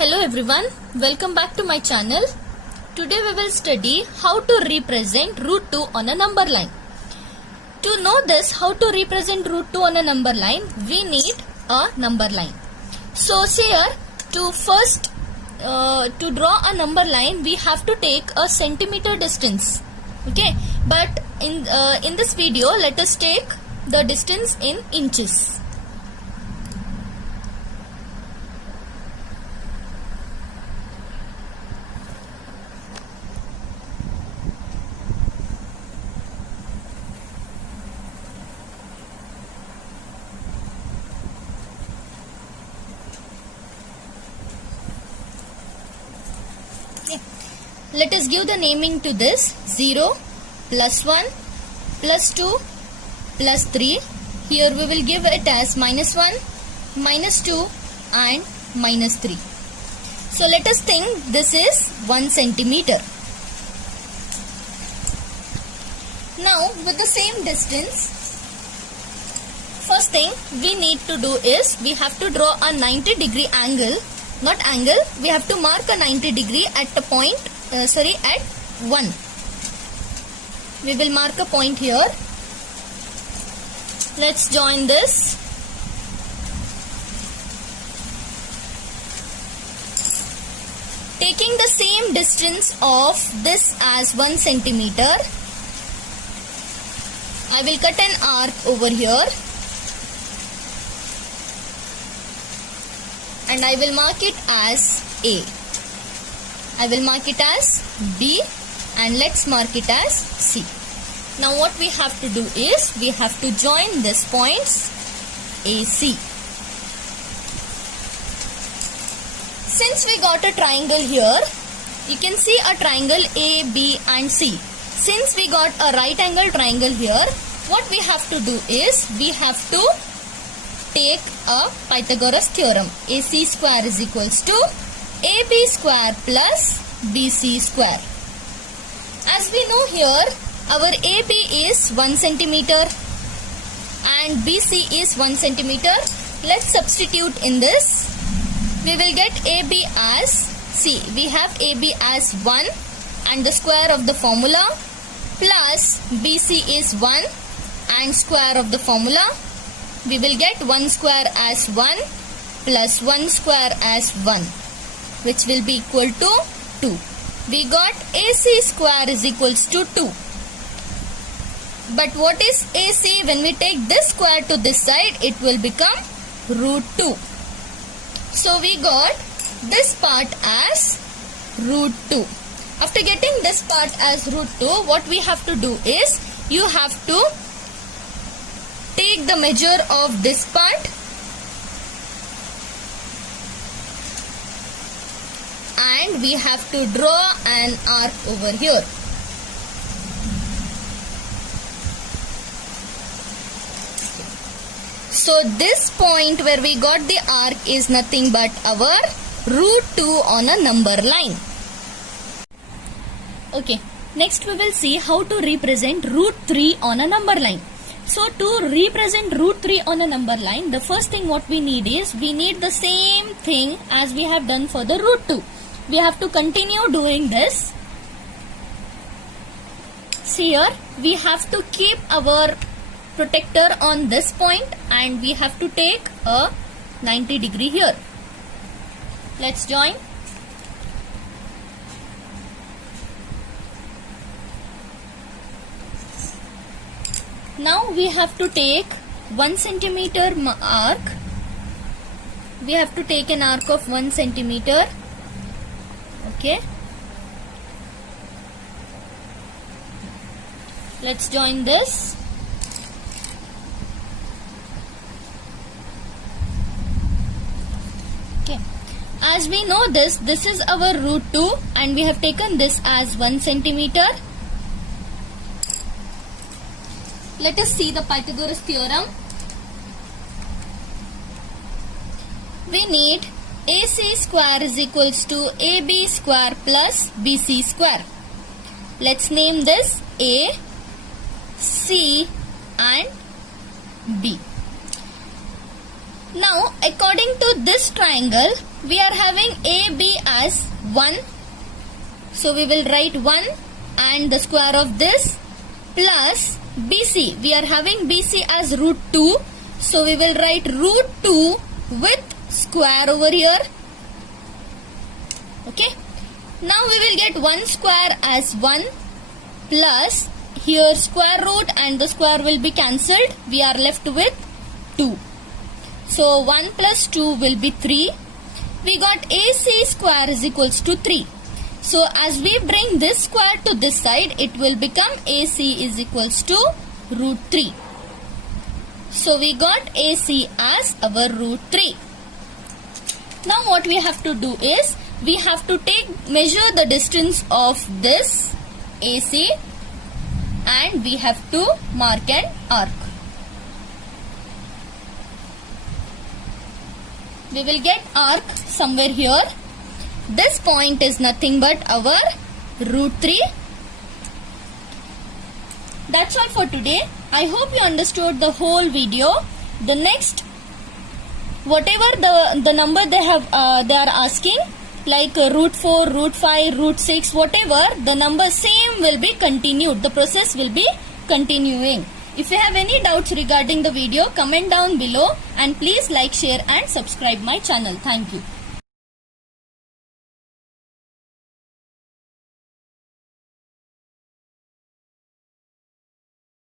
Hello everyone, welcome back to my channel. Today we will study how to represent root 2 on a number line. To know this, how to represent root 2 on a number line, we need a number line. So here, to draw a number line, we have to take a centimeter distance. Okay, but in this video, let us take the distance in inches. Let us give the naming to this. 0, plus 1, plus 2, plus 3. Here we will give it as minus 1, minus 2 and minus 3. So let us think this is 1 centimeter. Now with the same distance, first thing we need to do is we have to draw a 90-degree angle. Not angle, we have to mark a 90 degree at a point, at 1. We will mark a point here. Let's join this. Taking the same distance of this as 1 centimeter, I will cut an arc over here. And I will mark it as A. I will mark it as B and let's mark it as C. Now what we have to do is we have to join these points AC. Since we got a triangle here, you can see a triangle A, B and C. Since we got a right angle triangle here, what we have to do is we have to take a Pythagoras theorem. AC square is equals to AB square plus BC square. As we know here, our AB is 1 centimeter and BC is 1 centimeter. Let's substitute in this. We will get AB as, see, we have AB as 1 and the square of the formula plus BC is 1 and square of the formula. We will get 1 square as 1 plus 1 square as 1, which will be equal to 2. We got AC square is equals to 2. But what is AC? When we take this square to this side, it will become root 2. So we got this part as root 2. After getting this part as root 2, what we have to do is, you have to take the measure of this part and we have to draw an arc over here. So this point where we got the arc is nothing but our root 2 on a number line. Okay, next we will see how to represent root 3 on a number line. So to represent root 3 on a number line, the first thing what we need is, we need the same thing as we have done for the root 2. We have to continue doing this. See here, we have to keep our protector on this point and we have to take a 90 degree here. Let's join. Now we have to take 1 centimeter arc. We have to take an arc of 1 centimeter. Okay. Let's join this. Okay. As we know this is our root 2 and we have taken this as 1 centimeter. Let us see the Pythagoras theorem. We need AC square is equals to AB square plus BC square. Let's name this A, C and B. Now according to this triangle, we are having AB as 1. So we will write 1 and the square of this plus BC. We are having BC as root 2. So we will write root 2 with square over here. Okay. Now we will get 1 square as 1 plus here square root and the square will be cancelled. We are left with 2. So 1 plus 2 will be 3. We got AC square is equals to 3. So as we bring this square to this side, it will become AC is equals to root 3. So we got AC as our root 3. Now what we have to do is, we have to measure the distance of this AC and we have to mark an arc. We will get arc somewhere here. This point is nothing but our root 3. That's all for today. I hope you understood the whole video. The next, whatever the number they are asking, like root 4, root 5, root 6, whatever, the number same will be continued. The process will be continuing. If you have any doubts regarding the video, comment down below and please like, share and subscribe my channel. Thank you.